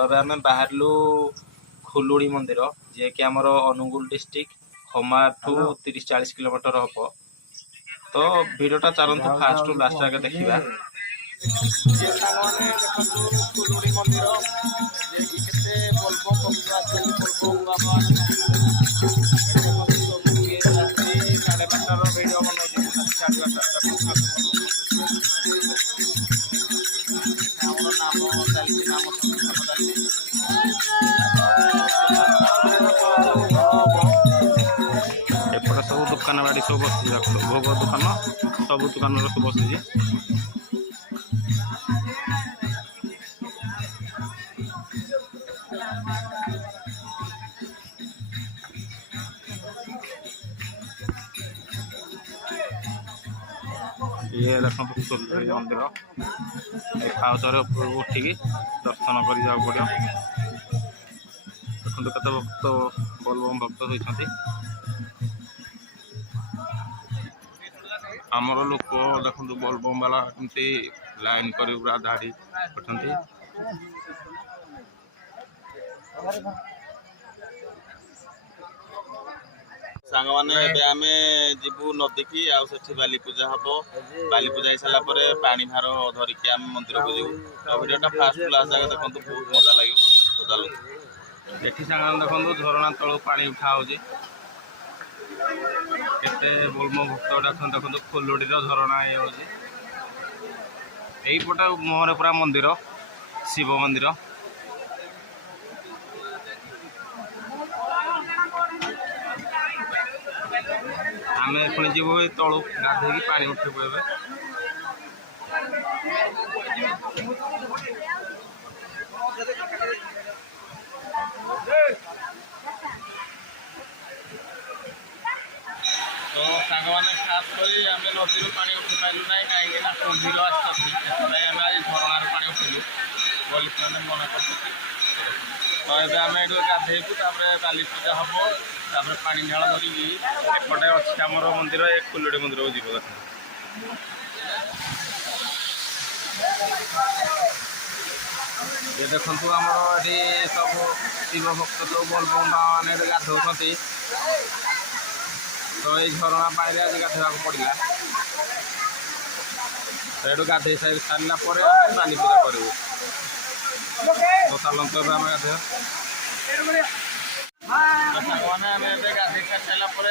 तो अब आम बाहर खुलुड़ी मंदिर जे कि आमर अनुगुल डिस्ट्रिक्ट खमा ठू 30-40 किलोमीटर हम। तो भिडटा चलतु फास्ट टू लास्ट आगे देखा खुलुड़ी मंदिर साढ़े 12 भिड एपटे सब दुकान बाड़ी सब बस भोग दुकान सब दुकान सब बस ये देखो खुलुड़ी मंदिर खाउचर उठिकी दर्शन कर जाओ पड़ो। देखो कत भक्त बोलबम भक्त होती आमर लोक देखो बोलबम वाला एमती लाइन कर पूरा धाड़ी करते। सांग मैंने आम जीवु नदी की आठी बाली पूजा हम बाली पूजा हो सारापर पानी भार धरिकी आम मंदिर को जीव। तो भिडियोटा फास्ट लास्ट आगे देखो बहुत मजा लगे। ये सांग देखो झरणा तलू पानी उठा हो बोलम भक्त देखो खुलुड़ी झरणा ये हो पटे मुहर पूरा मंदिर शिव मंदिर। आम पुणी जीव तलू गाधे पानी उठेबू ए तो सांग मैंने खास कर आम नदी पानी उठी पारू ना कहीं कुंभिल आसती आम आज झरणार पानी उठिलु बोली मन कर। तो ये आम ये गाधेबू बाली पूजा हम तापर पानी ढाल धरिकी एपटे अच्छी आमर मंदिर एक खुलुड़ी मंदिर को जीव। ये देखु आमर ये सब शिव भक्त सब बोलबम मैंने गाधौती। तो ये झरणा पानी आज गाधेवा पड़ा तो गाधे सारा बाली पूजा करूँ। तो चलते आम गाधे मैंने गाधे सारी सारापर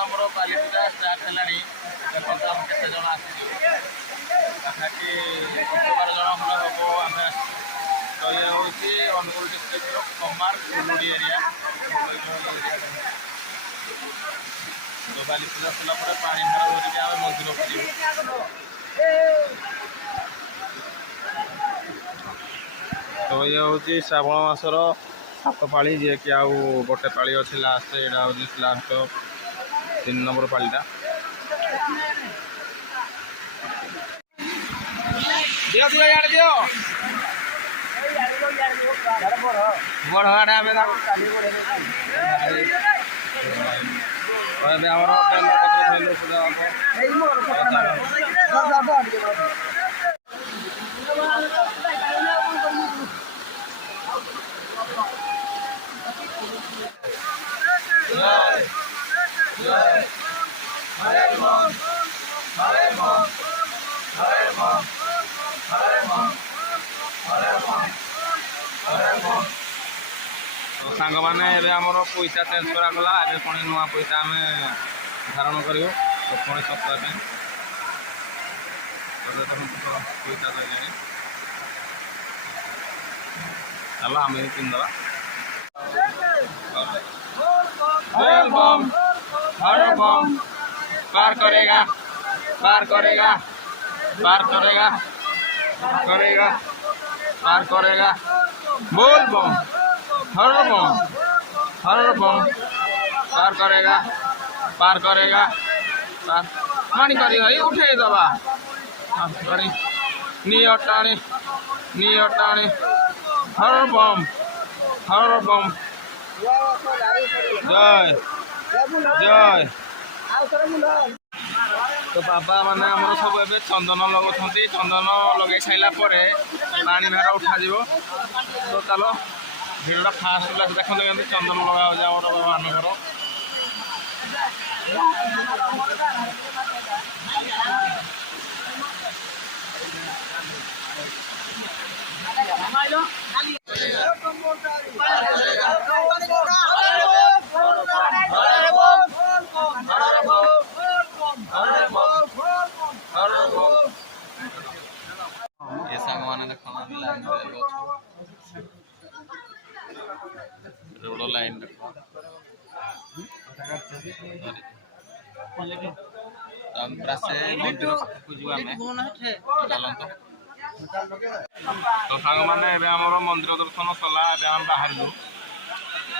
आमर बाली पूजा स्टार्ट है। देखो आम केते जन आसी पाखापाखि 12 जन खंड हम आम। तो ये हूँ अनुगुल डिस्ट्रिक्ट कमार खुलुड़ी एरिया। तो बाली पूजा सारापर पानी भार धरिकी आम मंदिर को जीव। तो ये हूँ श्रावण मासर 7 पाली जे कि आउ गोटे पाली अच्छी लास्ट यहाँ हूँ लास्ट 3 नंबर पालीटा। दियो दियो यार दियो बड़ आड़े सांग मैंने आमर पैसा चेंज करागला ए पुणी नुआ पैसा आम धारण करूँ पुणी सप्ताह पैसा लगे चलो आम भी किनदे। हर बम पार करेगा पार करेगा पार करेगा करेगा पार करेगा बोल बम हर बम पार करेगा पार पानी करेगा ये उठे दबा नी अटाणी हर बम जय जय। तो बाबा माने आमर सब ए चंदन लगाउछन्ति चंदन लगे साइला परे पानी भार उठा जीवो तो चलो भिड़टा फास्ट क्लास देखते केमती चंदन लगा हो आमर बाबा मानकर ये सांग माने देखो रोड लाइन देखो हम प्रासे मंदिर पाखକୁ ଯିବା ଆମେ ଚାଲନ୍ତୁ तो सांग माने एबे हमरो मंदिर दर्शन सला एबे हम बाहरलु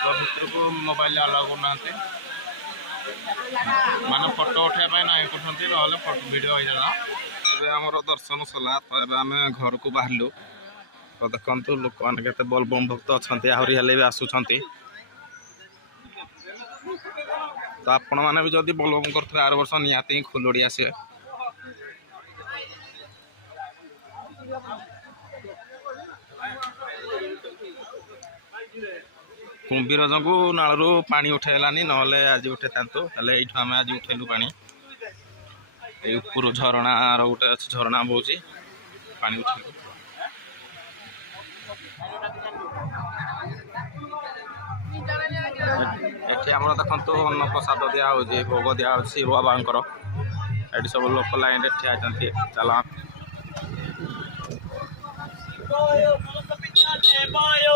तो भितरको मोबाइल अलाउ करनाते माने फोटो उठाय पाए नाही करथंती नहले फोटो वीडियो होई जाला एबे हमरो दर्शन सला तो एबे हमें घर को बाहरलु तो देखंतु लोक माने केते बोलबम भक्त अछंती आहुरी हेले भी आसुछंती तो आपण माने भी जदी बोलबम करथबे आर वर्ष नियाती खुलोडी आसे कुंभीर जगू नालू पानी उठेलानी नहले आज उठे थांतु हेले एठु आमे आज उठेलु पानी ए ऊपर झरणा रो गोटे अछि झरणा बहुची पानी उठेलु एठी हमरा देखंतु अन्न प्रसाद दिया हो जे भोग दिया हो शिव बाबांकर एठी सब लोक लाइन रे ठिया जंती चला Boyo,